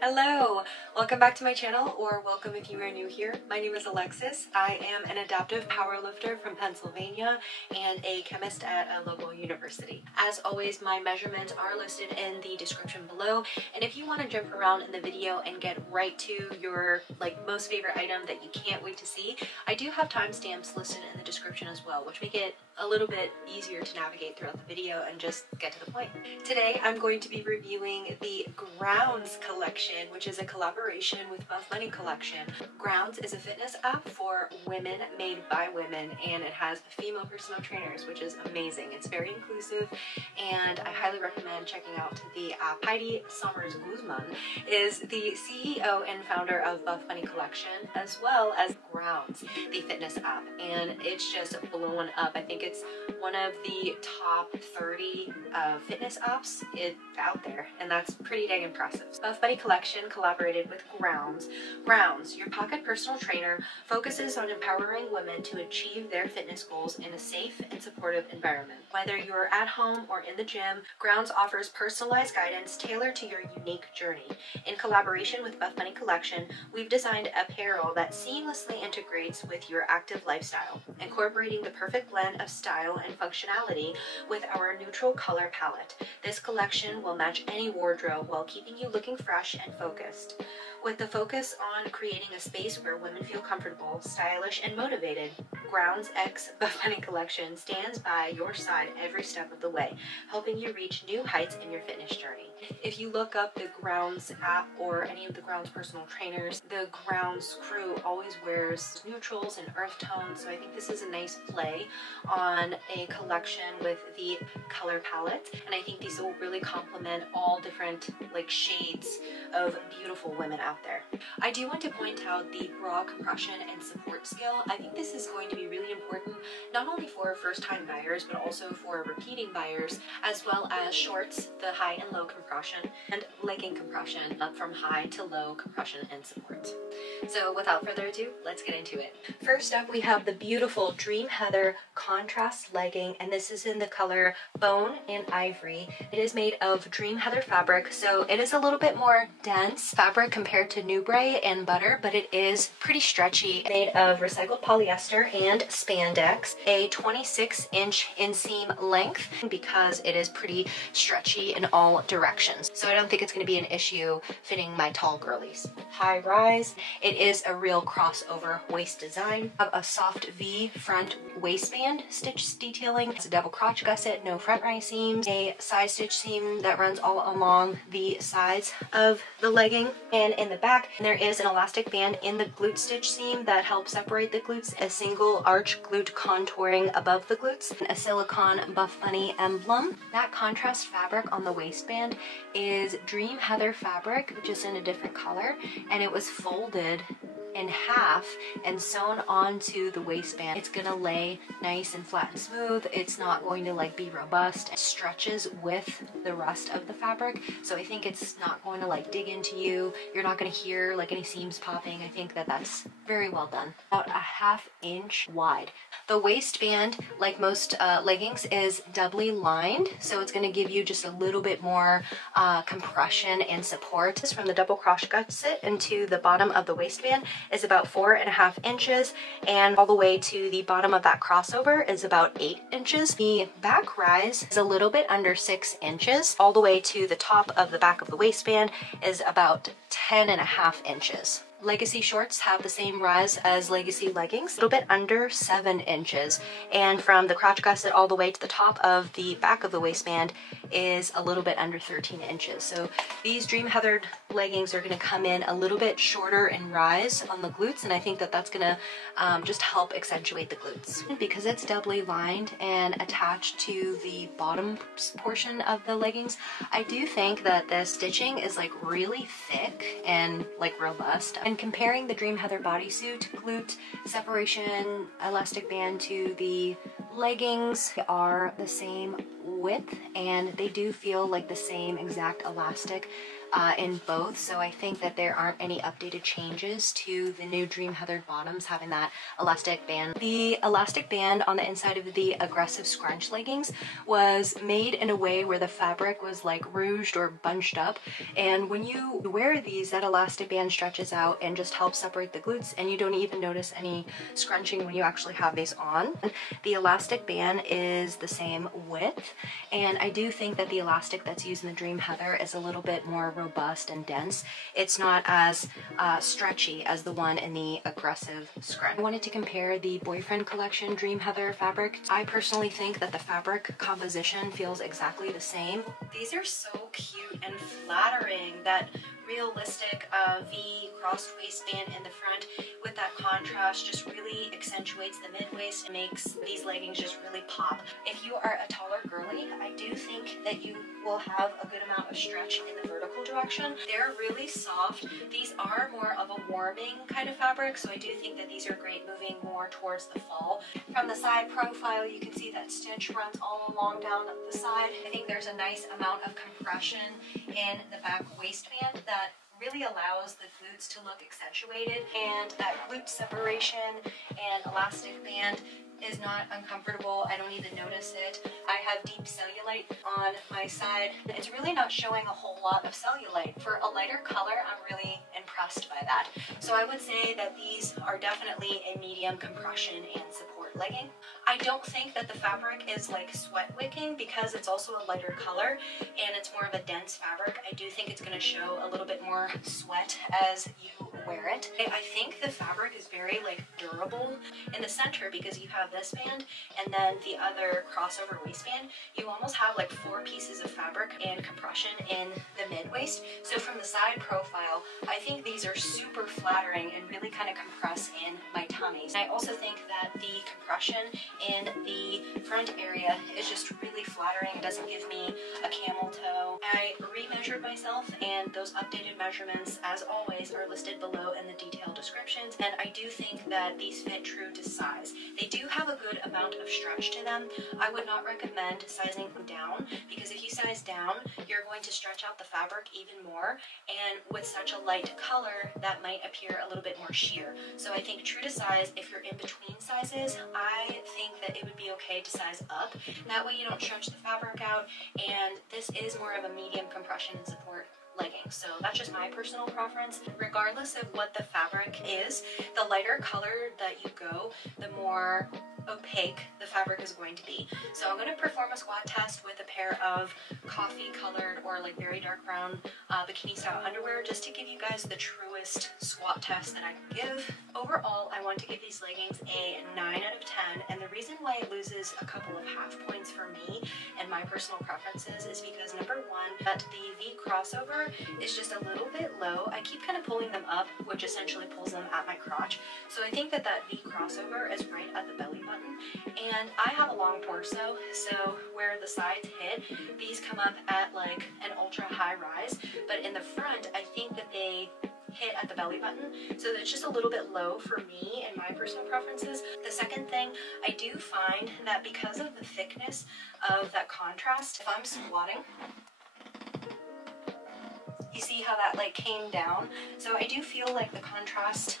Hello! Welcome back to my channel, or welcome if you are new here. My name is Alexis. I am an adaptive powerlifter from Pennsylvania and a chemist at a local university. As always, my measurements are listed in the description below, and if you want to jump around in the video and get right to your most favorite item that you can't wait to see, I do have timestamps listed in the description as well, which make it a little bit easier to navigate throughout the video and just get to the point. Today I'm going to be reviewing the Grounds collection, which is a collaboration with Buffbunny collection. Grounds is a fitness app for women made by women, and it has female personal trainers, which is amazing. It's very inclusive, and I highly recommend checking out the app. Heidi Summers Guzman is the CEO and founder of Buffbunny collection, as well as Grounds, the fitness app, and it's just blown up. I think it's one of the top 30 fitness apps out there, and that's pretty dang impressive. Buffbunny collection collaborated with Grounds. Grounds, your pocket personal trainer, focuses on empowering women to achieve their fitness goals in a safe and supportive environment. Whether you're at home or in the gym, Grounds offers personalized guidance tailored to your unique journey. In collaboration with Buffbunny collection, we've designed apparel that seamlessly integrates with your active lifestyle, incorporating the perfect blend of style and functionality with our neutral color palette. This collection will match any wardrobe while keeping you looking fresh and focused. With the focus on creating a space where women feel comfortable, stylish, and motivated, Grounds X Buffbunny collection stands by your side every step of the way, helping you reach new heights in your fitness journey. If you look up the Grounds app or any of the Grounds personal trainers, the Grounds crew always wears neutrals and earth tones, so I think this is a nice play on a collection with the color palette, and I think these will really complement all different shades of beautiful women out there. I do want to point out the bra compression and support skill. I think this is going to be really important, not only for first-time buyers, but also for repeating buyers, as well as shorts, the high and low compression, and legging compression, up from high to low compression and support. So without further ado, let's get into it. First up, we have the beautiful Dream Heather contrast legging, and this is in the color Bone and Ivory. It is made of Dream Heather fabric, so it is a little bit more dense fabric compared to Nubray and Butter, but it is pretty stretchy. Made of recycled polyester and spandex, a 26-inch inseam length, because it is pretty stretchy in all directions. So I don't think it's going to be an issue fitting my tall girlies. High rise. It is a real crossover waist design. Have a soft V front waistband stitch detailing. It's a double crotch gusset, no front right seams. A side stitch seam that runs all along the sides of the legging. And in the back, there is an elastic band in the glute stitch seam that helps separate the glutes. A single arch glute contouring above the glutes. A silicone Buffbunny emblem. That contrast fabric on the waistband is Dream Heather fabric, just in a different color, and it was folded in half and sewn onto the waistband. It's gonna lay nice and flat and smooth. It's not going to be robust. It stretches with the rest of the fabric, so I think it's not going to dig into you. You're not going to hear any seams popping. I think that that's very well done. About a ½ inch wide. The waistband, like most leggings, is doubly lined, so it's going to give you just a little bit more compression and support. This from the double crotch gusset into the bottom of the waistband is about 4.5 inches, and all the way to the bottom of that crossover is about 8 inches. The back rise is a little bit under 6 inches. All the way to the top of the back of the waistband is about 10.5 inches. Legacy shorts have the same rise as Legacy leggings, a little bit under 7 inches. And from the crotch gusset all the way to the top of the back of the waistband is a little bit under 13 inches. So these Dream Heather leggings are going to come in a little bit shorter in rise on the glutes, and I think that that's going to just help accentuate the glutes. Because it's doubly lined and attached to the bottom portion of the leggings, I do think that the stitching is really thick and robust. And comparing the Dream Heather bodysuit, glute separation elastic band to the leggings are the same width, and they do feel like the same exact elastic in both, so I think that there aren't any updated changes to the new Dream Heathered bottoms having that elastic band. The elastic band on the inside of the aggressive scrunch leggings was made in a way where the fabric was like rouged or bunched up, and when you wear these, that elastic band stretches out and just helps separate the glutes, and you don't even notice any scrunching when you actually have these on. The elastic band is the same width, and I do think that the elastic that's used in the Dream Heather is a little bit more robust and dense. It's not as stretchy as the one in the aggressive scrunch. I wanted to compare the Boyfriend Collection Dream Heather fabric. I personally think that the fabric composition feels exactly the same. These are so cute and flattering. That realistic V crossed waistband in the front with that contrast just really accentuates the mid-waist and makes these leggings just really pop. If you are a taller girly, I do think that you will have a good amount of stretch in the vertical direction. They're really soft. These are more of a warming kind of fabric, so I do think that these are great moving more towards the fall. From the side profile, you can see that stitch runs all along down the side. I think there's a nice amount of compression in the back waistband that really allows the glutes to look accentuated, and that glute separation and elastic band is not uncomfortable. I don't even notice it. I have deep cellulite on my side. It's really not showing a whole lot of cellulite. For a lighter color, I'm really impressed by that. So I would say that these are definitely a medium compression and support legging. I don't think that the fabric is like sweat wicking because it's also a lighter color and it's more of a dense fabric. I do think it's going to show a little bit more sweat as you wear it. I think the fabric is very like durable in the center because you have this band and then the other crossover waistband. You almost have like 4 pieces of fabric and compression in the mid-waist. So from the side profile, I think these are super flattering and really kind of compress in my tummy. I also think that the compression in the front area is just really flattering. It doesn't give me a camel toe. I re-measured myself, and those updated measurements, as always, are listed below in the detailed descriptions, and I do think that these fit true to size. They do have a good amount of stretch to them. I would not recommend sizing them down, because if you size down, you're going to stretch out the fabric even more, and with such a light color, that might appear a little bit more sheer. So I think true to size, if you're in between sizes, I think that it would be okay to size up. That way you don't stretch the fabric out, and this is more of a medium compression and support leggings. So that's just my personal preference. Regardless of what the fabric is, the lighter color that you go, the more opaque the fabric is going to be. So I'm going to perform a squat test with a pair of coffee colored or like very dark brown bikini style underwear, just to give you guys the truest squat test that I can give. Overall, I want to give these leggings a 9 out of 10, and the reason why it loses a couple of half points for me and my personal preferences is because number one, that the V crossover is just a little bit low. I keep kind of pulling them up, which essentially pulls them at my crotch. So I think that that V crossover is right at the belly button. And I have a long torso, so where the sides hit, these come up at like an ultra high rise, but in the front, I think that they hit at the belly button, so it's just a little bit low for me and my personal preferences. The second thing, I do find that because of the thickness of that contrast, if I'm squatting, you see how that like came down? So I do feel like the contrast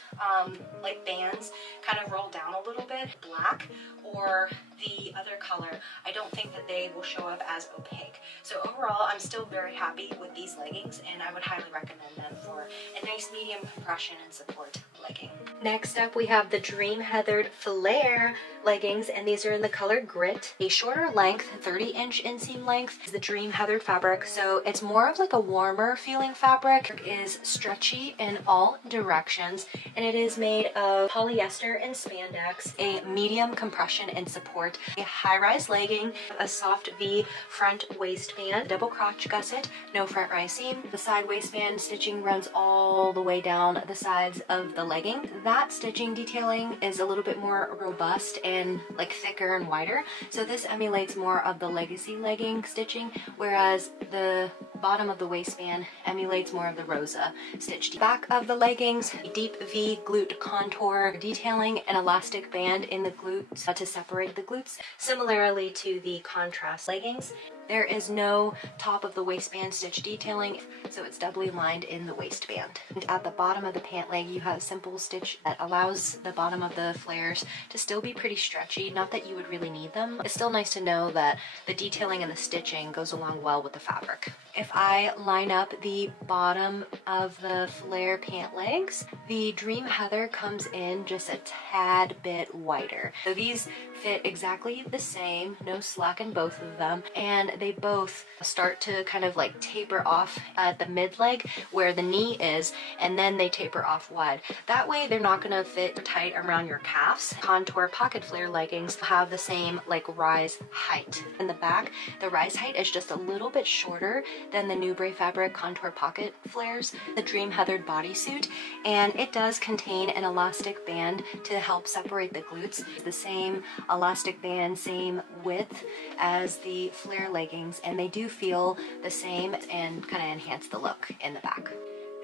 like bands kind of roll down a little bit. Black or the other color, I don't think that they will show up as opaque. So overall, I'm still very happy with these leggings, and I would highly recommend them for a nice medium compression and support legging. Next up, we have the Dream Heathered Flare leggings, and these are in the color Grit. A shorter length, 30-inch inseam length is the Dream Heathered fabric, so it's more of like a warmer feeling fabric. It is stretchy in all directions, and it is made of polyester and spandex, a medium compression and support, a high-rise legging, a soft V front waistband, double crotch gusset, no front rise seam. The side waistband stitching runs all the way down the sides of the legging. That stitching detailing is a little bit more robust and like thicker and wider, so this emulates more of the legacy legging stitching, whereas the bottom of the waistband emulates more of the Rosa stitch. Back of the leggings, a deep V glute contour detailing, an elastic band in the glutes to separate the glutes, similarly to the contrast leggings. There is no top of the waistband stitch detailing, so it's doubly lined in the waistband. And at the bottom of the pant leg, you have a simple stitch that allows the bottom of the flares to still be pretty stretchy. Not that you would really need them. It's still nice to know that the detailing and the stitching goes along well with the fabric. If I line up the bottom of the flare pant legs, the Dream Heather comes in just a tad bit wider. So these fit exactly the same, no slack in both of them, and they both start to kind of like taper off at the mid leg where the knee is, and then they taper off wide. That way they're not gonna fit tight around your calves. Contour pocket flare leggings have the same like rise height. In the back, the rise height is just a little bit shorter than the new Brew fabric contour pocket flares, the Dream Heathered bodysuit, and it does contain an elastic band to help separate the glutes. The same elastic band, same width as the flare leggings, and they do feel the same and kind of enhance the look in the back.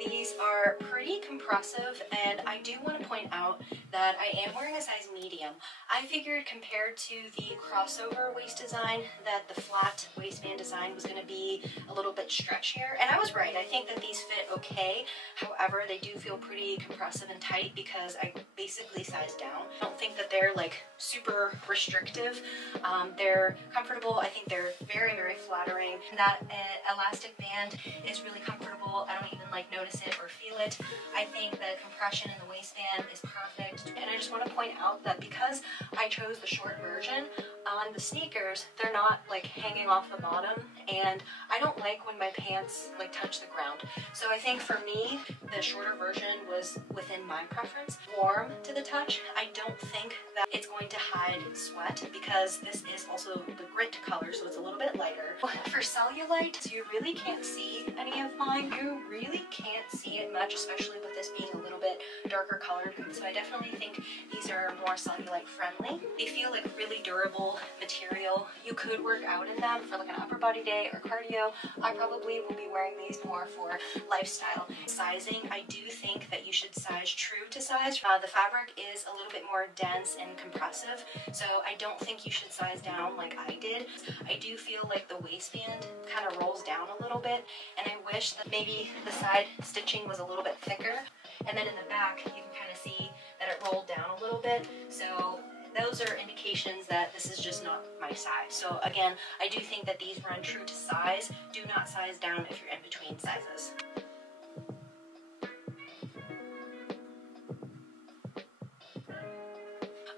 These are pretty compressive, and I do want to point out that I am wearing a size medium. I figured compared to the crossover waist design that the flat waistband design was going to be a little bit stretchier, and I was right. I think that these fit okay. However, they do feel pretty compressive and tight because I basically sized down. I don't think that they're like super restrictive. They're comfortable. I think they're very, very flattering. That elastic band is really comfortable. I don't even like notice it or feel it. I think the compression in the waistband is perfect, and I just want to point out that because I chose the short version on the sneakers, they're not like hanging off the bottom, and I don't like when my pants like touch the ground. So I think for me, the shorter version was within my preference. Warm to the touch. I don't think that it's going to hide sweat because this is also the grit color, so it's a little bit lighter. For cellulite, you really can't see any of mine. You really can't see it much, especially with this being a little bit darker colored. So I definitely think these are more cellulite friendly. They feel like really durable material. You could work out in them for like an upper body day or cardio. I probably will be wearing these more for lifestyle. Sizing, I do think that you should size true to size. The fabric is a little bit more dense and compressive, so I don't think you should size down like I did. I do feel like the waistband kind of rolls down a little bit, and I wish that maybe the side stitching was a little bit thicker, and then in the back you can kind of see that it rolled down a little bit. So those are indications that this is just not my size. So again, I do think that these run true to size. Do not size down if you're in between sizes.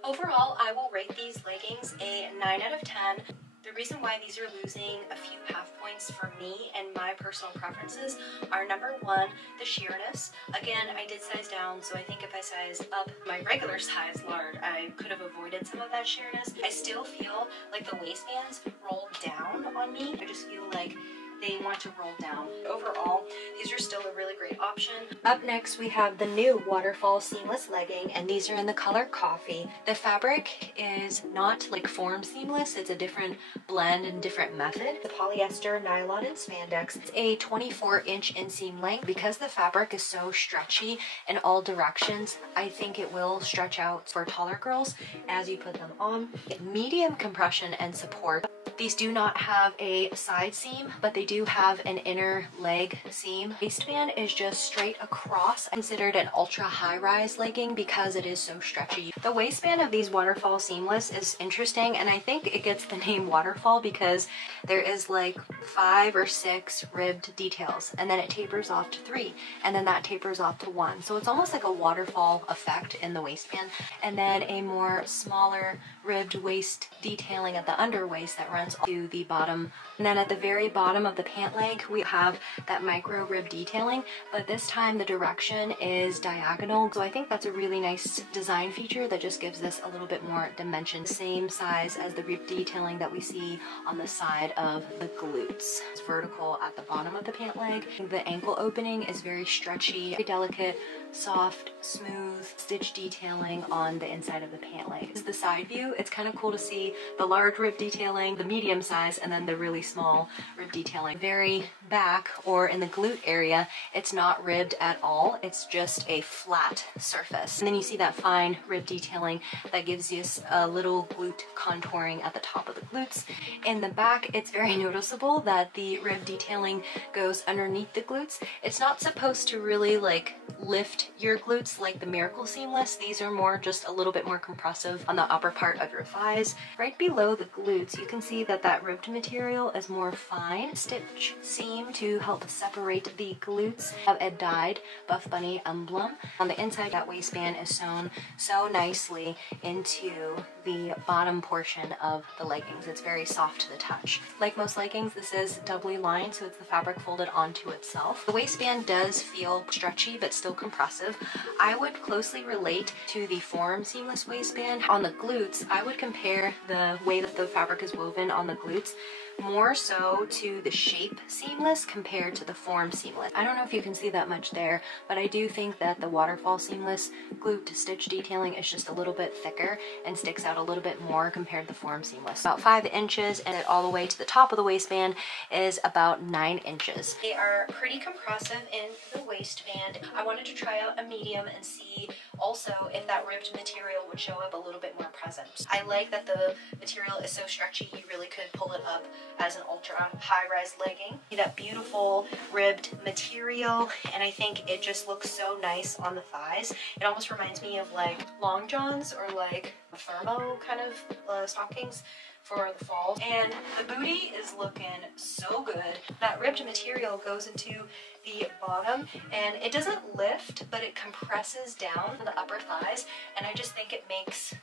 Overall, I will rate these leggings a 9 out of 10. The reason why these are losing a few half points for me and my personal preferences are number one, the sheerness. Again, I did size down, so I think if I sized up my regular size large, I could have avoided some of that sheerness. I still feel like the waistbands roll down on me. I just feel like they want to roll down. Overall, these are still a really great option. Up next, we have the new Waterfall seamless legging, and these are in the color coffee. The fabric is not like form seamless. It's a different blend and different method. The polyester, nylon, and spandex. It's a 24-inch inseam length. Because the fabric is so stretchy in all directions, I think it will stretch out for taller girls as you put them on. Medium compression and support. These do not have a side seam, but they do have an inner leg seam. Waistband is just straight across, considered an ultra high-rise legging because it is so stretchy. The waistband of these Waterfall seamless is interesting, and I think it gets the name Waterfall because there is like 5 or 6 ribbed details, and then it tapers off to 3, and then that tapers off to 1. So it's almost like a waterfall effect in the waistband, and then a more smaller ribbed waist detailing at the under waist that runs to the bottom. And then at the very bottom of the pant leg, we have that micro rib detailing, but this time the direction is diagonal. So I think that's a really nice design feature that just gives this a little bit more dimension. Same size as the rib detailing that we see on the side of the glutes. It's vertical at the bottom of the pant leg. The ankle opening is very stretchy, very delicate, soft, smooth stitch detailing on the inside of the pant leg. This is the side view. It's kind of cool to see the large rib detailing, the medium size, and then the really small rib detailing. Very back or in the glute area, it's not ribbed at all. It's just a flat surface. And then you see that fine rib detailing that gives you a little glute contouring at the top of the glutes. In the back, it's very noticeable that the rib detailing goes underneath the glutes. It's not supposed to really like lift your glutes like the Miracle Seamless. These are more just a little bit more compressive on the upper part of your thighs. Right below the glutes, you can see that that ribbed material is more fine. Stitch seam to help separate the glutes. Have a dyed Buffbunny emblem. On the inside, that waistband is sewn so nicely into the bottom portion of the leggings. It's very soft to the touch. Like most leggings, this is doubly lined, so it's the fabric folded onto itself. The waistband does feel stretchy but still compressive. I would closely relate to the Form Seamless waistband. On the glutes, I would compare the way that the fabric is woven on the glutes more so to the Shape Seamless compared to the Form Seamless. I don't know if you can see that much there, but I do think that the Waterfall Seamless glute stitch detailing is just a little bit thicker and sticks out a little bit more compared to the Form Seamless. About 5 inches, and all the way to the top of the waistband is about 9 inches. They are pretty compressive in the waistband. I wanted to try out a medium and see also if that ribbed material would show up a little bit more present. I like that the material is so stretchy, you really could pull it up as an ultra high-rise legging. That beautiful ribbed material, and I think it just looks so nice on the thighs. It almost reminds me of like long johns or like thermo kind of stockings for the fall. And the booty is looking so good. That ribbed material goes into the bottom and it doesn't lift, but it compresses down the upper thighs, and I just think it makes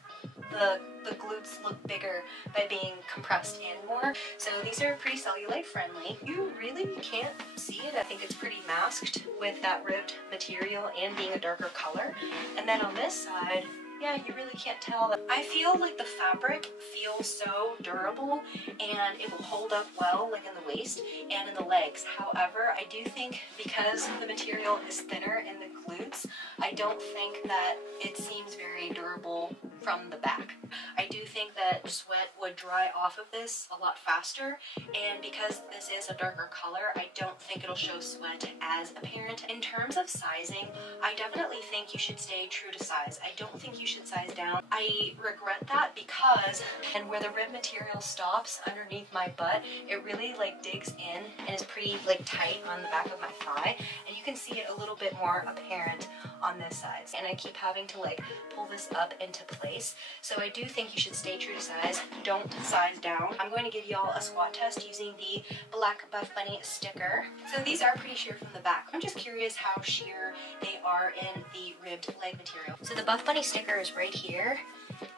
the glutes look bigger by being compressed in more. So these are pretty cellulite friendly. You really can't see it. I think it's pretty masked with that ribbed material and being a darker color. And then on this side, yeah, you really can't tell. I feel like the fabric feels so durable and it will hold up well like in the waist and in the legs. However, I do think because the material is thinner in the glutes, I don't think that it seems very durable from the back. I do think that sweat would dry off of this a lot faster, and because this is a darker color, I don't think it'll show sweat as apparent. In terms of sizing, I definitely think you should stay true to size. I don't think you should size down. I regret that because, and where the rib material stops underneath my butt, it really like digs in and is pretty like tight on the back of my thigh, and you can see it a little bit more apparent on this side. And I keep having to like pull this up into place. So I do think you should stay true to size. Don't size down. I'm going to give y'all a squat test using the black Buffbunny sticker. So these are pretty sheer from the back. I'm just curious how sheer they are in the ribbed leg material. So the Buffbunny sticker is right here,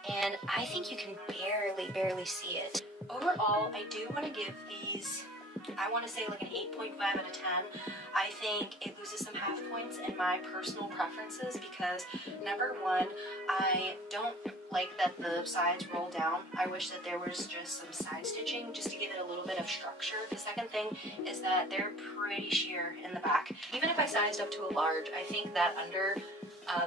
and I think you can barely see it. Overall, I do want to give these, I want to say like an 8.5 out of 10. I think it loses some half points in my personal preferences because number one, I don't like that the sides roll down. I wish that there was just some side stitching just to give it a little bit of structure. The second thing is that they're pretty sheer in the back. Even if I sized up to a large, I think that under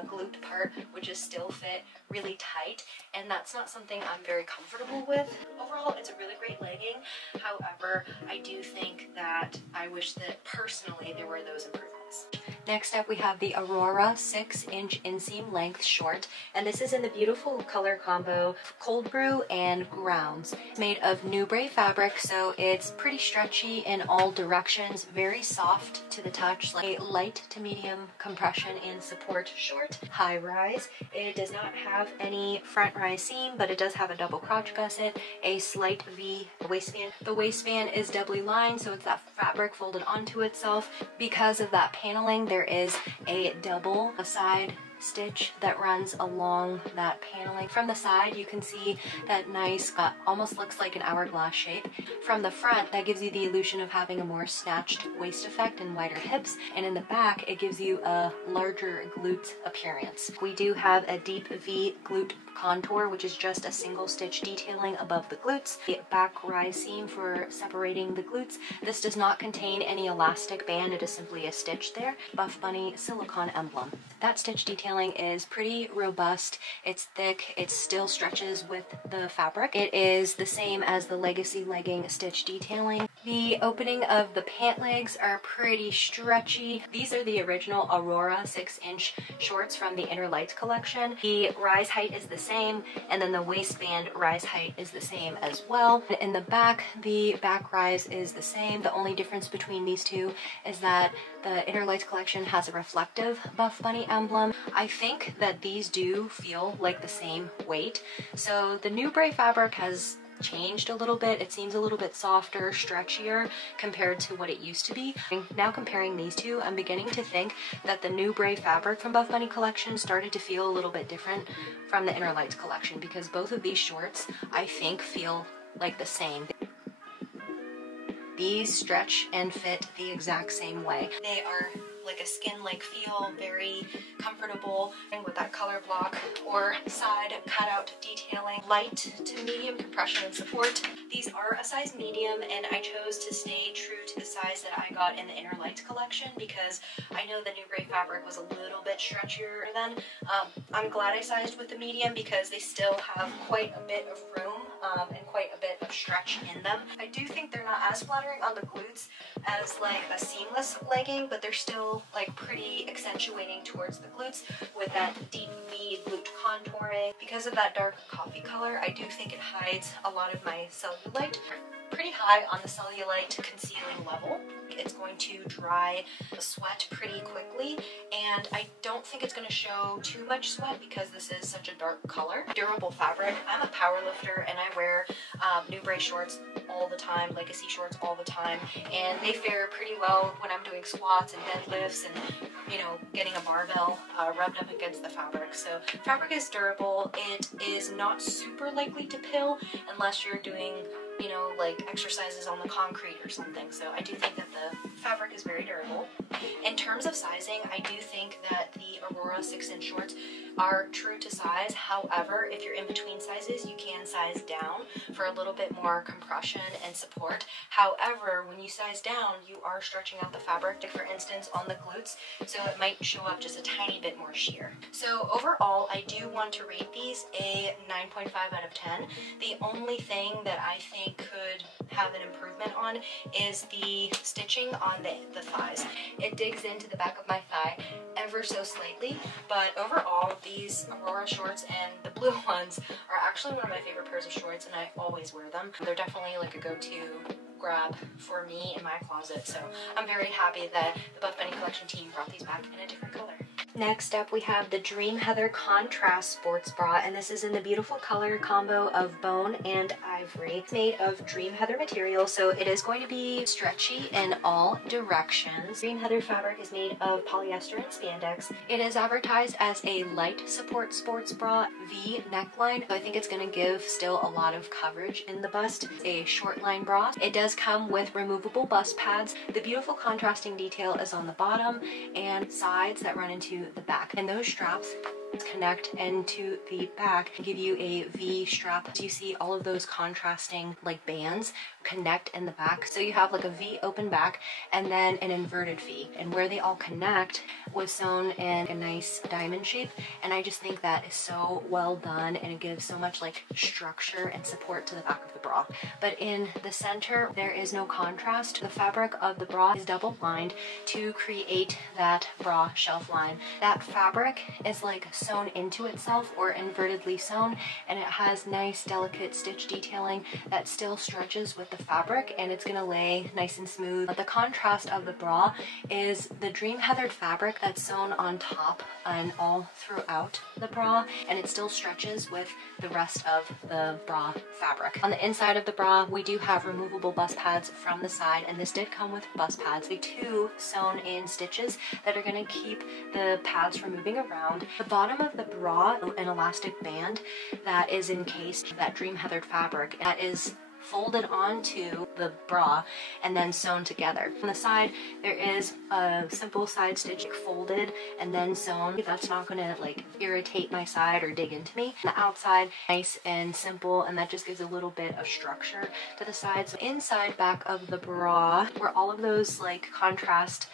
glute part would just still fit really tight, and that's not something I'm very comfortable with. Overall, it's a really great legging. However, I do think that I wish that personally there were those improvements. Next up, we have the Aurora 6-inch inseam length short, and this is in the beautiful color combo Cold Brew and Grounds. It's made of Nubray fabric, so it's pretty stretchy in all directions, very soft to the touch, like a light to medium compression and support short, high rise. It does not have any front rise seam, but it does have a double crotch gusset, a slight V waistband. The waistband is doubly lined, so it's that fabric folded onto itself. Because of that paneling, there is a double side stitch that runs along that paneling. From the side, you can see that nice, almost looks like an hourglass shape. From the front, that gives you the illusion of having a more snatched waist effect and wider hips, and in the back, it gives you a larger glute appearance. We do have a deep V glute contour, which is just a single stitch detailing above the glutes. The back rise seam for separating the glutes. This does not contain any elastic band, it is simply a stitch there. Buffbunny silicone emblem. That stitch detailing is pretty robust, it's thick, it still stretches with the fabric. It is the same as the Legacy legging stitch detailing. The opening of the pant legs are pretty stretchy. These are the original Aurora 6-inch shorts from the Inner Lights collection. The rise height is the same, and then the waistband rise height is the same as well. In the back, the back rise is the same. The only difference between these two is that the Inner Lights collection has a reflective Buffbunny emblem. I think that these do feel like the same weight. So the new Brew fabric has changed a little bit. It seems a little bit softer, stretchier compared to what it used to be. Now comparing these two, I'm beginning to think that the new Brew fabric from Buffbunny collection started to feel a little bit different from the Inner Lights collection, because both of these shorts I think feel like the same. These stretch and fit the exact same way. They are like a skin-like feel, very comfortable, and with that color block or side cutout detailing, light to medium compression and support. These are a size medium, and I chose to stay true to the size that I got in the Inner Lights collection because I know the new Brew fabric was a little bit stretchier then. I'm glad I sized with the medium because they still have quite a bit of room and quite a bit of stretch in them. I do think they're not as flattering on the glutes as like a seamless legging, but they're still like pretty accentuating towards the glutes with that deep V glute contouring. Because of that dark coffee color, I do think it hides a lot of my cellulite. Pretty high on the cellulite concealing level. It's going to dry the sweat pretty quickly, and I don't think it's going to show too much sweat because this is such a dark color. Durable fabric. I'm a power lifter and I wear new Brew shorts all the time, legacy shorts all the time, and they fare pretty well when I'm doing squats and deadlifts and, you know, getting a barbell rubbed up against the fabric. So fabric is durable. It is not super likely to pill unless you're doing, you know, like exercises on the concrete or something. So I do think that the fabric is very durable. In terms of sizing, I do think that the Aurora 6-inch shorts are true to size. However, if you're in between sizes, you can size down for a little bit more compression and support. However, when you size down, you are stretching out the fabric, for instance, on the glutes, so it might show up just a tiny bit more sheer. So overall, I do want to rate these a 9.5 out of 10. The only thing that I think could have an improvement on is the stitching on the thighs. It digs into the back of my thigh ever so slightly, but overall these Aurora shorts and the blue ones are actually one of my favorite pairs of shorts, and I always wear them. They're definitely like a go-to grab for me in my closet, so I'm very happy that the Buffbunny collection team brought these back in a different color. Next up, we have the Dream Heather Contrast Sports Bra, and this is in the beautiful color combo of bone and ivory. It's made of Dream Heather material, so it is going to be stretchy in all directions. Dream Heather fabric is made of polyester and spandex. It is advertised as a light support sports bra, V neckline. So I think it's going to give still a lot of coverage in the bust. It's a short line bra. It does come with removable bust pads. The beautiful contrasting detail is on the bottom and sides that run into the back, and those straps connect into the back and give you a V strap. So you see all of those contrasting like bands connect in the back, so you have like a V open back and then an inverted V, and where they all connect was sewn in a nice diamond shape, and I just think that is so well done, and it gives so much like structure and support to the back of the bra. But in the center there is no contrast. The fabric of the bra is double lined to create that bra shelf line. That fabric is like sewn into itself or invertedly sewn, and it has nice delicate stitch detailing that still stretches with the fabric, and it's gonna lay nice and smooth. But the contrast of the bra is the Dream Heather fabric that's sewn on top and all throughout the bra, and it still stretches with the rest of the bra fabric. On the inside of the bra, we do have removable bust pads from the side, and this did come with bust pads. The two sewn in stitches that are going to keep the pads from moving around. The bottom of the bra, an elastic band that is encased that Dream Heather fabric that is folded onto the bra and then sewn together. On the side, there is a simple side stitch folded and then sewn. That's not going to like irritate my side or dig into me. The outside, nice and simple, and that just gives a little bit of structure to the sides. So inside back of the bra, where all of those like contrast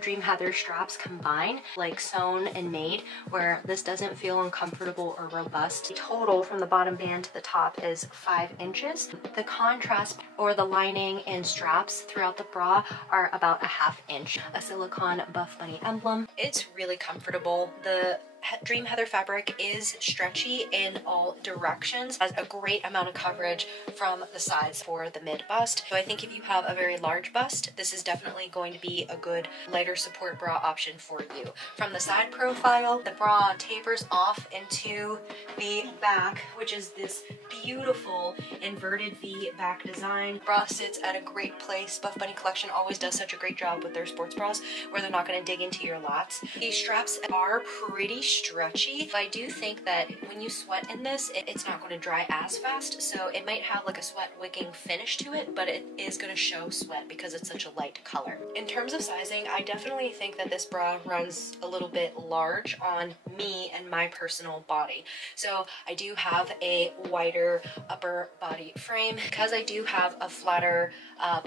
Dream Heather straps combine, like sewn and made, where this doesn't feel uncomfortable or robust. The total from the bottom band to the top is 5 inches. The contrast or the lining and straps throughout the bra are about a 1/2 inch. A silicone Buffbunny emblem. It's really comfortable. The Dream Heather fabric is stretchy in all directions, has a great amount of coverage from the sides for the mid bust. So I think if you have a very large bust, this is definitely going to be a good lighter support bra option for you. From the side profile, the bra tapers off into the back, which is this beautiful inverted V back design. Bra sits at a great place. Buffbunny collection always does such a great job with their sports bras where they're not going to dig into your lats. These straps are pretty stretchy. I do think that when you sweat in this, it's not going to dry as fast, so it might have like a sweat wicking finish to it, but it is going to show sweat because it's such a light color. In terms of sizing, I definitely think that this bra runs a little bit large on me and my personal body. So I do have a wider upper body frame. Because I do have a flatter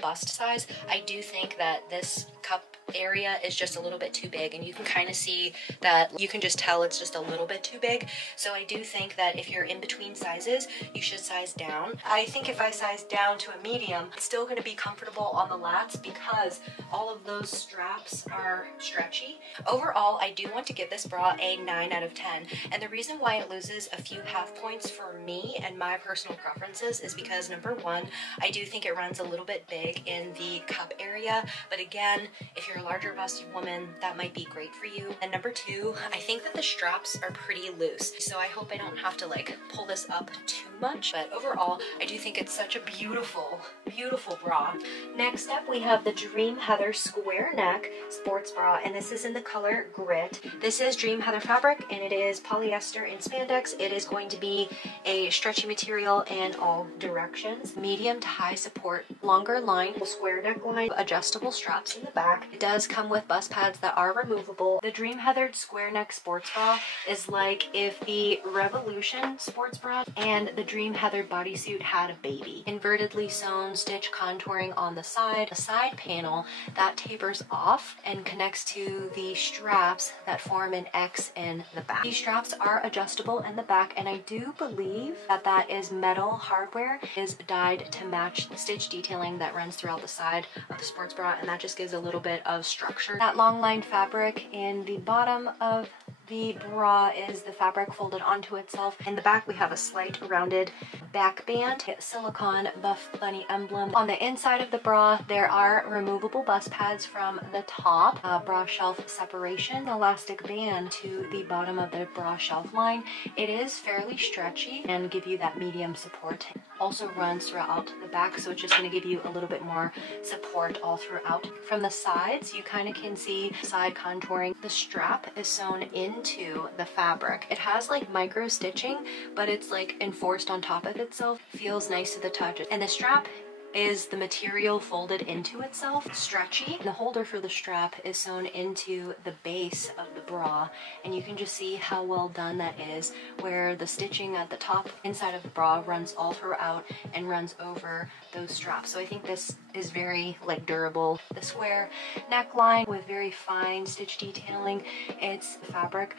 bust size, I do think that this cup area is just a little bit too big, and you can kind of see that, you can just tell it's just a little bit too big. So I do think that if you're in between sizes, you should size down. I think if I size down to a medium, it's still going to be comfortable on the lats because all of those straps are stretchy. Overall, I do want to give this bra a 9 out of 10, and the reason why it loses a few half points for me and my personal preferences is because, number one, I do think it runs a little bit big in the cup area, but again, if you're a larger busted woman, that might be great for you. And number two, I think that the straps are pretty loose, so I hope I don't have to like pull this up too much, but overall, I do think it's such a beautiful, beautiful bra. Next up, we have the Dream Heather square neck sports bra, and this is in the color Grit. This is Dream Heather fabric, and it is polyester and spandex. It is going to be a stretchy material in all directions. Medium to high support, longer line, square neckline, adjustable straps in the back. It does come with bust pads that are removable. The Dream Heather square neck sports bra is like if the Revolution sports bra and the Dream Heather bodysuit had a baby. Invertedly sewn stitch contouring on the side, a side panel that tapers off and connects to the straps that form an X in the back. These straps are adjustable in the back, and I do believe that that is metal hardware, is dyed to match the stitch detailing that runs throughout the side of the sports bra, and that just gives a little bit of structure. That long line fabric in the bottom of the bra is the fabric folded onto itself. In the back, we have a slight rounded back band, silicone Buffbunny emblem. On the inside of the bra, there are removable bust pads from the top, bra shelf separation, elastic band to the bottom of the bra shelf line. It is fairly stretchy and give you that medium support. Also runs throughout the back, so it's just going to give you a little bit more support all throughout. From the sides, you kind of can see side contouring. The strap is sewn into the fabric. It has like micro stitching, but it's like enforced on top of itself. Feels nice to the touch. And the strap is the material folded into itself, stretchy. The holder for the strap is sewn into the base of the bra, and you can just see how well done that is, where the stitching at the top inside of the bra runs all throughout and runs over those straps. So I think this is very like durable. The square neckline with very fine stitch detailing. It's fabric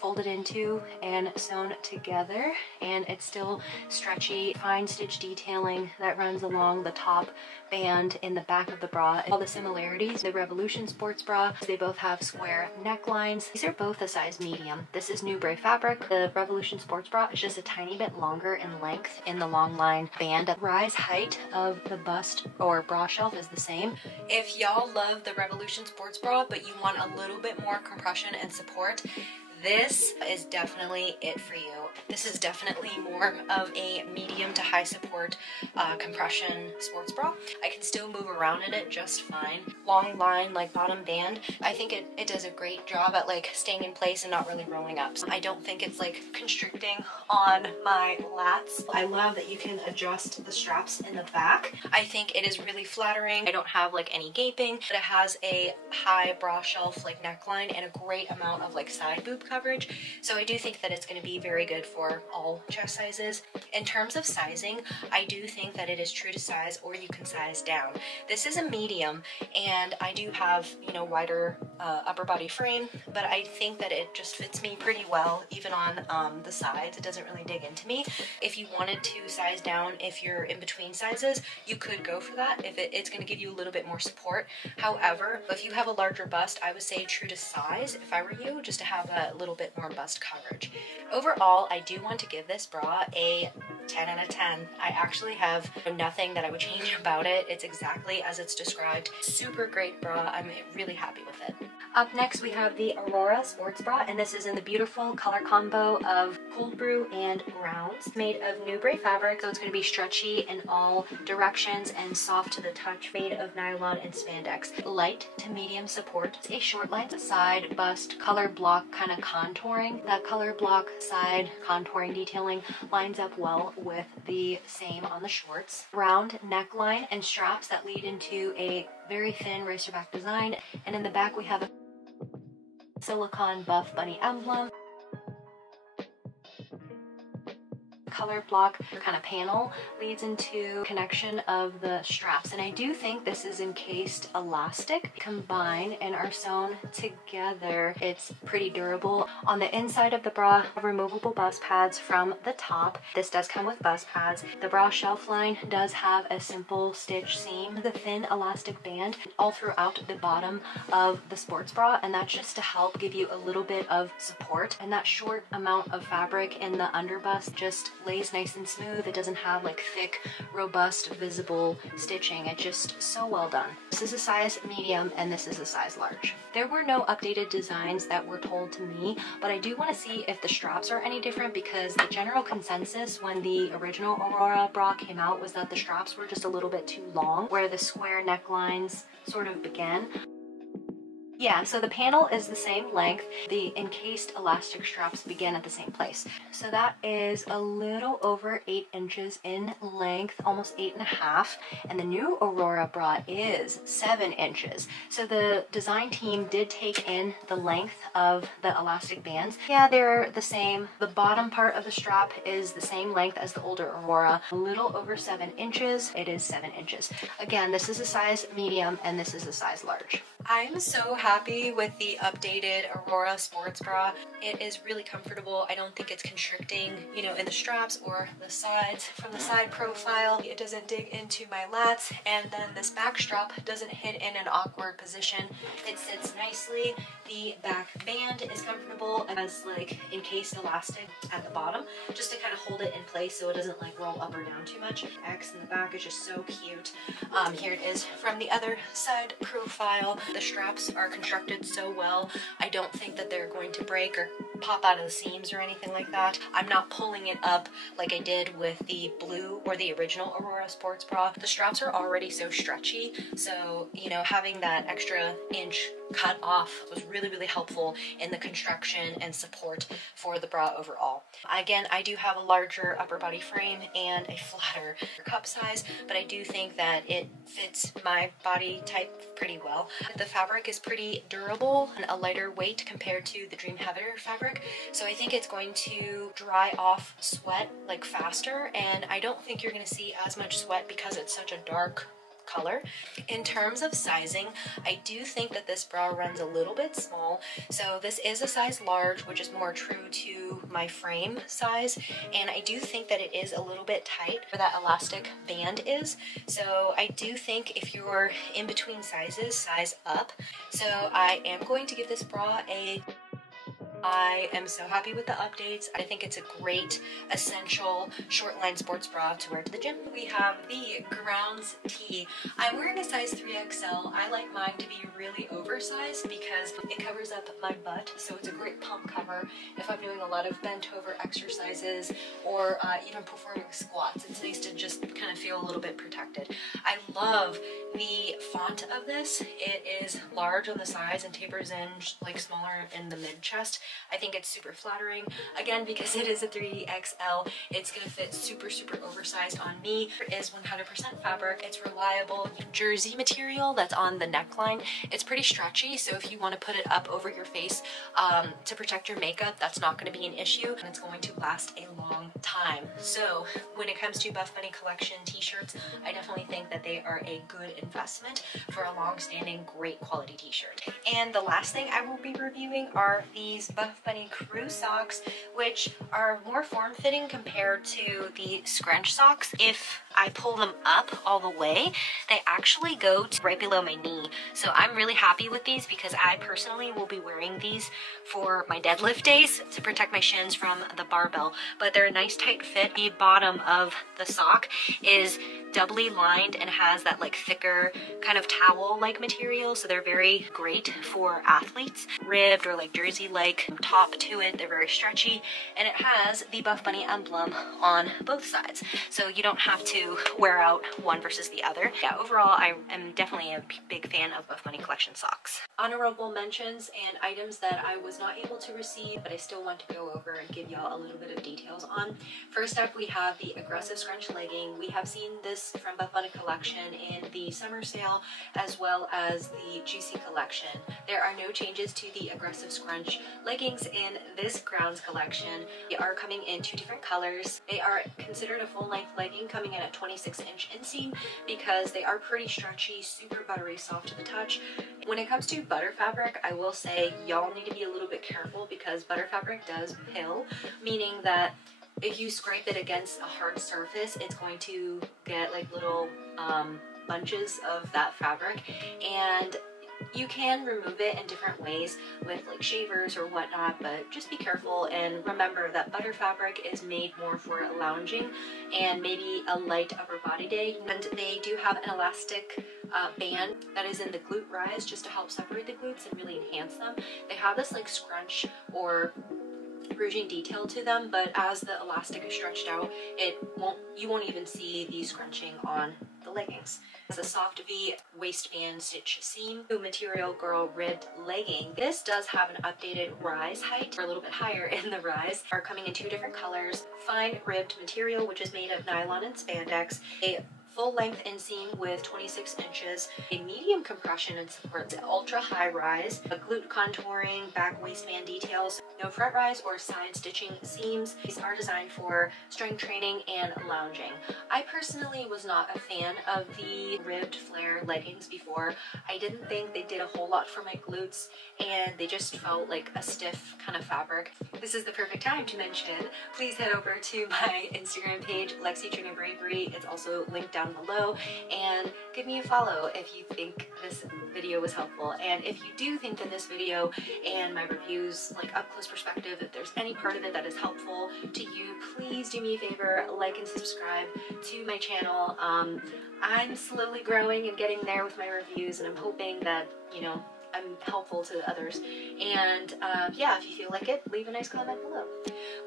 folded into and sewn together, and it's still stretchy, fine stitch detailing that runs along the top band in the back of the bra. All the similarities, the Revolution sports bra, they both have square necklines. These are both a size medium. This is new Brew fabric. The Revolution sports bra is just a tiny bit longer in length in the long line band. The rise height of the bust or bra shelf is the same. If y'all love the Revolution sports bra, but you want a little bit more compression and support, this is definitely it for you. This is definitely more of a medium to high support compression sports bra. I can still move around in it just fine. Long line, like bottom band. I think it does a great job at like staying in place and not really rolling up. So I don't think it's like constricting on my lats. I love that you can adjust the straps in the back. I think it is really flattering. I don't have like any gaping, but it has a high bra shelf like neckline and a great amount of like side boob boob coverage. So I do think that it's going to be very good for all chest sizes. In terms of sizing, I do think that it is true to size, or you can size down. This is a medium, and I do have, you know, wider upper body frame, but I think that it just fits me pretty well, even on the sides. It doesn't really dig into me. If you wanted to size down, if you're in between sizes, you could go for that. If it's going to give you a little bit more support. However, if you have a larger bust, I would say true to size if I were you, just to have a little bit more bust coverage. Overall, I do want to give this bra a 10 out of 10. I actually have nothing that I would change about it. It's exactly as it's described. Super great bra. I'm really happy with it. Up next, we have the Aurora sports bra, and this is in the beautiful color combo of cold brew and rounds. It's made of Nubray fabric, so it's going to be stretchy in all directions and soft to the touch, made of nylon and spandex. Light to medium support. It's a short line side bust color block kind of contouring. That color block side contouring detailing lines up well with the same on the shorts. Round neckline and straps that lead into a very thin racerback design, and in the back we have a silicone Buffbunny emblem. Color block kind of panel leads into connection of the straps, and I do think this is encased elastic combined and are sewn together. It's pretty durable. On the inside of the bra, removable bust pads from the top. This does come with bust pads. The bra shelf line does have a simple stitch seam, the thin elastic band all throughout the bottom of the sports bra, and that's just to help give you a little bit of support. And that short amount of fabric in the underbust just lays nice and smooth. It doesn't have like thick, robust, visible stitching. It's just so well done. This is a size medium and this is a size large. There were no updated designs that were told to me, but I do want to see if the straps are any different, because the general consensus when the original Aurora bra came out was that the straps were just a little bit too long, where the square necklines sort of began. Yeah, so the panel is the same length. The encased elastic straps begin at the same place. So that is a little over 8 inches in length, almost 8.5. And the new Aurora bra is 7 inches. So the design team did take in the length of the elastic bands. Yeah, they're the same. The bottom part of the strap is the same length as the older Aurora. A little over 7 inches. It is 7 inches. Again, this is a size medium and this is a size large. I'm so happy with the updated Aurora sports bra. It is really comfortable. I don't think it's constricting, you know, in the straps or the sides. From the side profile, it doesn't dig into my lats, and then this back strap doesn't hit in an awkward position. It sits nicely. The back band is comfortable and has like encased elastic at the bottom just to kind of hold it in place so it doesn't like roll up or down too much. X in the back is just so cute. Here it is from the other side profile. The straps are constructed so well. I don't think that they're going to break or pop out of the seams or anything like that. I'm not pulling it up like I did with the blue or the original Aurora sports bra. The straps are already so stretchy, so you know, having that extra inch cut off was really, really helpful in the construction and support for the bra overall. Again, I do have a larger upper body frame and a flatter cup size, but I do think that it fits my body type pretty well. The fabric is pretty durable and a lighter weight compared to the Dream Heather fabric, so I think it's going to dry off sweat like faster, and I don't think you're going to see as much sweat because it's such a dark color. In terms of sizing, I do think that this bra runs a little bit small, so this is a size large, which is more true to my frame size, and I do think that it is a little bit tight where that elastic band is, so I do think if you're in between sizes, size up. So I am going to give this bra a I am so happy with the updates. I think it's a great, essential, short line sports bra to wear to the gym. We have the Grounds Tee. I'm wearing a size 3XL. I like mine to be really oversized because it covers up my butt, so it's a great pump cover if I'm doing a lot of bent over exercises or even performing squats. It's nice to just kind of feel a little bit protected. I love the font of this. It is large on the sides and tapers in like smaller in the mid chest. I think it's super flattering. Again, because it is a 3XL, it's gonna fit super oversized on me. It is 100% fabric. It's reliable jersey material that's on the neckline. It's pretty stretchy, so if you want to put it up over your face to protect your makeup, that's not going to be an issue, and it's going to last a long time. So when it comes to Buffbunny collection t-shirts, I definitely think that they are a good investment for a long-standing, great quality t-shirt. And the last thing I will be reviewing are these Buffbunny crew socks, which are more form-fitting compared to the Scrunch socks. If I pull them up all the way, they actually go to right below my knee. So I'm really happy with these because I personally will be wearing these for my deadlift days to protect my shins from the barbell. But they're a nice tight fit. The bottom of the sock is doubly lined and has that like thicker kind of towel-like material, so they're very great for athletes. Ribbed or like jersey-like top to it. They're very stretchy, and it has the Buffbunny emblem on both sides, so you don't have to wear out one versus the other. Yeah, overall I am definitely a big fan of Buffbunny collection socks. Honorable mentions and items that I was not able to receive but I still want to go over and give y'all a little bit of details on. First up, we have the aggressive scrunch legging. We have seen this from Buffbunny collection in the summer sale as well as the juicy collection. There are no changes to the aggressive scrunch leggings in this grounds collection. They are coming in 2 different colors. They are considered a full-length legging, coming in at 26-inch inseam because they are pretty stretchy, super buttery soft to the touch. When it comes to butter fabric, I will say y'all need to be a little bit careful because butter fabric does pill, meaning that if you scrape it against a hard surface, it's going to get like little bunches of that fabric, and you can remove it in different ways with like shavers or whatnot, but just be careful and remember that butter fabric is made more for lounging and maybe a light upper body day. And they do have an elastic band that is in the glute rise just to help separate the glutes and really enhance them. They have this like scrunch or ruching detail to them, but as the elastic is stretched out, you won't even see the scrunching on the leggings. It's a soft V waistband stitch seam, material girl ribbed legging. This does have an updated rise height, or a little bit higher in the rise, are coming in 2 different colors. Fine ribbed material, which is made of nylon and spandex, a full-length inseam with 26 inches, a medium compression and supports ultra high rise, a glute contouring, back waistband details, no front rise or side stitching seams. These are designed for strength training and lounging. I personally was not a fan of the ribbed flare leggings before. I didn't think they did a whole lot for my glutes, and they just felt like a stiff kind of fabric. This is the perfect time to mention, please head over to my Instagram page, Lexi Trina Bravery. It's also linked down below, and give me a follow if you think this video was helpful. And if you do think that this video and my reviews, like up close perspective, if there's any part of it that is helpful to you, please do me a favor, like and subscribe to my channel. I'm slowly growing and getting there with my reviews, and I'm hoping that, you know, I'm helpful to others. And yeah, if you feel like it, leave a nice comment below.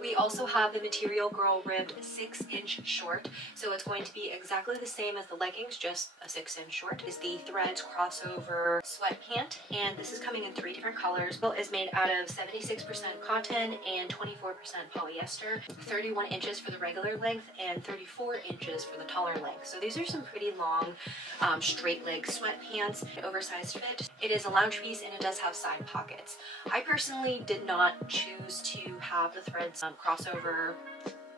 We also have the Material Girl ribbed 6-inch short, so it's going to be exactly the same as the leggings, just a 6-inch short. Is the threads crossover sweat pant, and this is coming in 3 different colors. It is made out of 76% cotton and 24% polyester, 31 inches for the regular length and 34 inches for the taller length. So these are some pretty long straight leg sweatpants, oversized fit. It is a lounge piece and it does have side pockets. I personally did not choose to have the threads crossover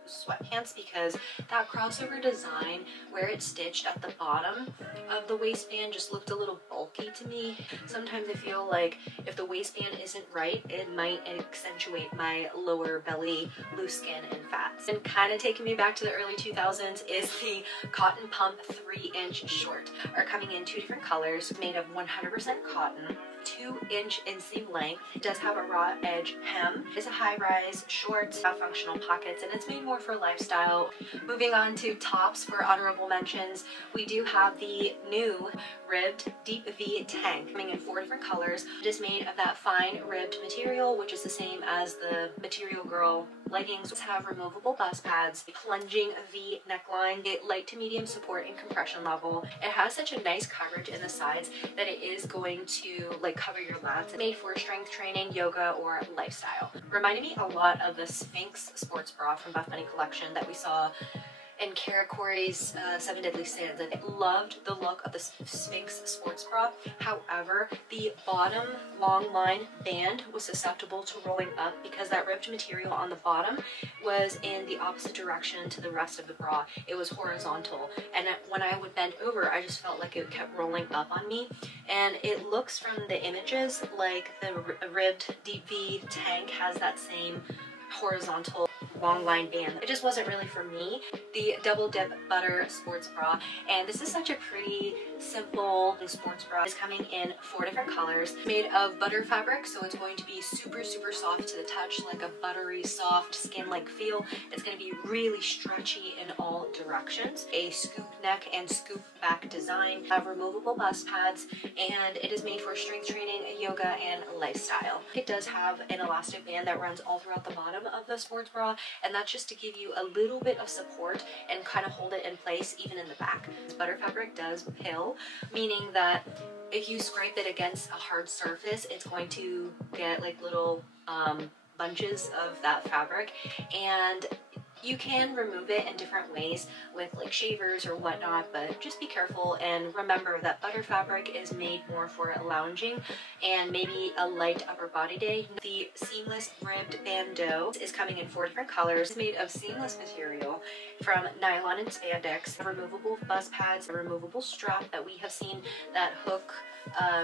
sweatpants because that crossover design where it's stitched at the bottom of the waistband just looked a little bulky to me. Sometimes I feel like if the waistband isn't right, it might accentuate my lower belly, loose skin, and fats. And kind of taking me back to the early 2000s is the Cotton Pump 3-inch short. Are coming in 2 different colors, made of 100% cotton, 2-inch inseam length. It does have a raw edge hem. It's a high-rise short, functional pockets, and it's made more for lifestyle. Moving on to tops for honorable mentions, we do have the new ribbed deep V tank coming in 4 different colors. It is made of that fine ribbed material, which is the same as the Material Girl leggings. Have removable bust pads, a plunging V neckline, a light to medium support and compression level. It has such a nice coverage in the sides that it is going to like cover lower your lats. Made for strength training, yoga, or lifestyle. Reminded me a lot of the Sphinx sports bra from Buffbunny collection that we saw in Kara Corey's 7 Deadly Sins. I loved the look of the Sphinx sports bra. However, the bottom long line band was susceptible to rolling up because that ribbed material on the bottom was in the opposite direction to the rest of the bra. It was horizontal, and when I would bend over, I just felt like it kept rolling up on me. And it looks from the images like the ribbed Deep V tank has that same horizontal long line band. It just wasn't really for me. The Double Dip Butter sports bra, and this is such a pretty simple sports bra. It's coming in 4 different colors. It's made of butter fabric, so it's going to be super soft to the touch, like a buttery soft skin-like feel. It's going to be really stretchy in all directions. A scoop neck and scoop back design, have removable bust pads, and it is made for strength training, yoga, and lifestyle. It does have an elastic band that runs all throughout the bottom of the sports bra, and that's just to give you a little bit of support and kind of hold it in place even in the back. This butter fabric does pill, meaning that if you scrape it against a hard surface, it's going to get like little bunches of that fabric, and you can remove it in different ways with like shavers or whatnot, but just be careful and remember that butter fabric is made more for lounging and maybe a light upper body day. The seamless ribbed bandeau is coming in 4 different colors. It's made of seamless material from nylon and spandex, removable bust pads, a removable strap that we have seen that hook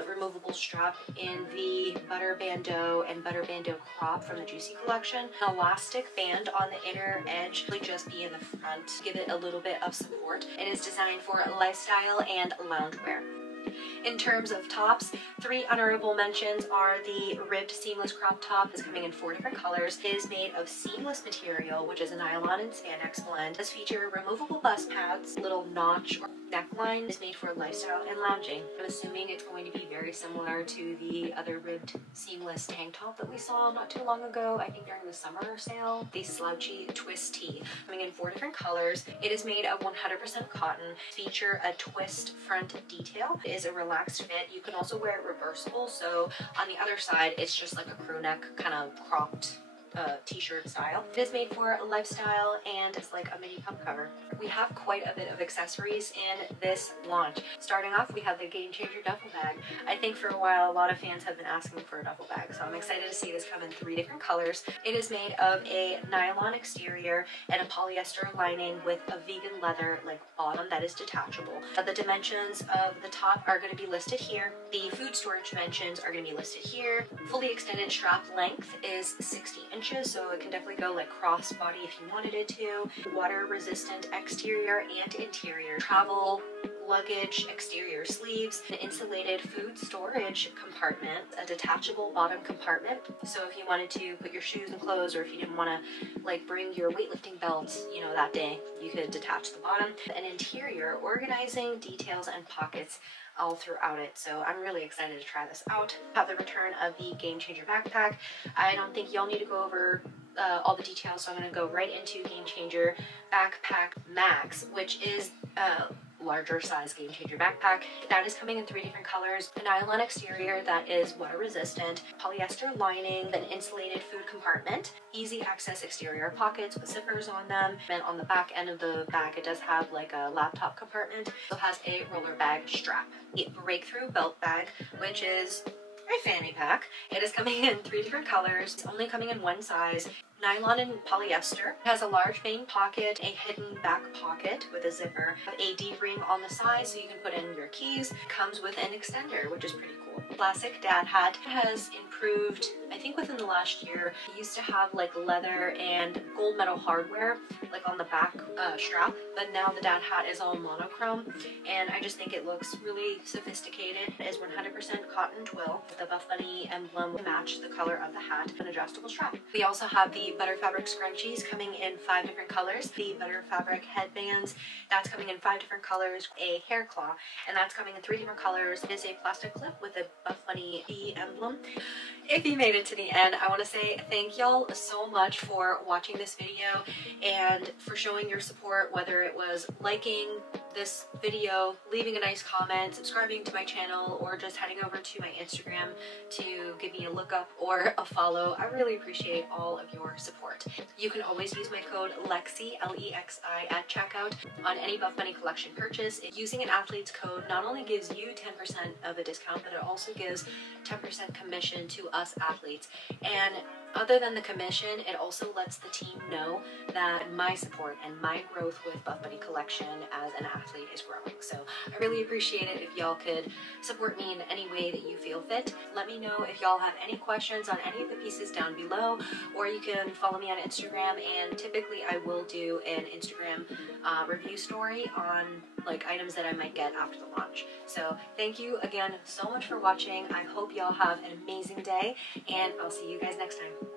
removable strap in the butter bandeau and butter bandeau crop from the Juicy collection. An elastic band on the inner edge will just be in the front, give it a little bit of support. It is designed for lifestyle and loungewear. In terms of tops, 3 honorable mentions are the ribbed seamless crop top. Is coming in 4 different colors. It is made of seamless material, which is a nylon and spandex blend. Does feature removable bust pads, little notch or neckline. Is made for lifestyle and lounging. I'm assuming it's going to be very similar to the other ribbed seamless tank top that we saw not too long ago, I think during the summer sale. The slouchy twist tee, coming in 4 different colors. It is made of 100% cotton. Feature a twist front detail. It is a relaxed fit. You can also wear it reversible, so on the other side it's just like a crew neck kind of cropped t-shirt style. It is made for lifestyle and it's like a mini pump cover. We have quite a bit of accessories in this launch. Starting off, we have the Game Changer duffel bag. I think for a while a lot of fans have been asking for a duffel bag, so I'm excited to see this come in 3 different colors. It is made of a nylon exterior and a polyester lining with a vegan leather like bottom that is detachable. The dimensions of the top are going to be listed here. The food storage dimensions are going to be listed here. Fully extended strap length is 60 inches. So it can definitely go like crossbody if you wanted it to. Water resistant exterior and interior. Travel luggage exterior sleeves, an insulated food storage compartment, a detachable bottom compartment. So if you wanted to put your shoes and clothes, or if you didn't want to like bring your weightlifting belts, you know, that day, you could detach the bottom. An interior organizing details and pockets all throughout it, so I'm really excited to try this out. Have the return of the Game Changer backpack. I don't think y'all need to go over all the details, so I'm going to go right into Game Changer Backpack Max, which is larger size Game Changer backpack. That is coming in 3 different colors. A nylon exterior that is water resistant, polyester lining, an insulated food compartment, easy access exterior pockets with zippers on them, and on the back end of the bag it does have like a laptop compartment. It has a roller bag strap. The breakthrough belt bag, which is a fanny pack. It is coming in 3 different colors. It's only coming in 1 size. Nylon and polyester. It has a large main pocket, a hidden back pocket with a zipper, a D-ring on the side so you can put in your keys. It comes with an extender, which is pretty cool. Classic dad hat has improved, I think within the last year. It used to have like leather and gold metal hardware like on the back strap, but now the dad hat is all monochrome, and I just think it looks really sophisticated. It is 100% cotton twill with the Buffbunny emblem to match the color of the hat. An adjustable strap. We also have the butter fabric scrunchies coming in 5 different colors. The butter fabric headbands, that's coming in 5 different colors. A hair claw, and that's coming in 3 different colors. It is a plastic clip with a Buffbunny B emblem. If you made it to the end, I want to say thank y'all so much for watching this video and for showing your support, whether it was liking this video, leaving a nice comment, subscribing to my channel, or just heading over to my Instagram to give me a lookup or a follow. I really appreciate all of your support. You can always use my code LEXI, L-E-X-I, at checkout on any Buffbunny collection purchase. Using an athlete's code not only gives you 10% of a discount, but it also gives 10% commission to us athletes. And other than the commission, it also lets the team know that my support and my growth with Buffbunny collection as an athlete is growing. So I really appreciate it if y'all could support me in any way that you feel fit. Let me know if y'all have any questions on any of the pieces down below, or you can follow me on Instagram, and typically I will do an Instagram review story on like items that I might get after the launch. So thank you again so much for watching. I hope y'all have an amazing day, and I'll see you guys next time.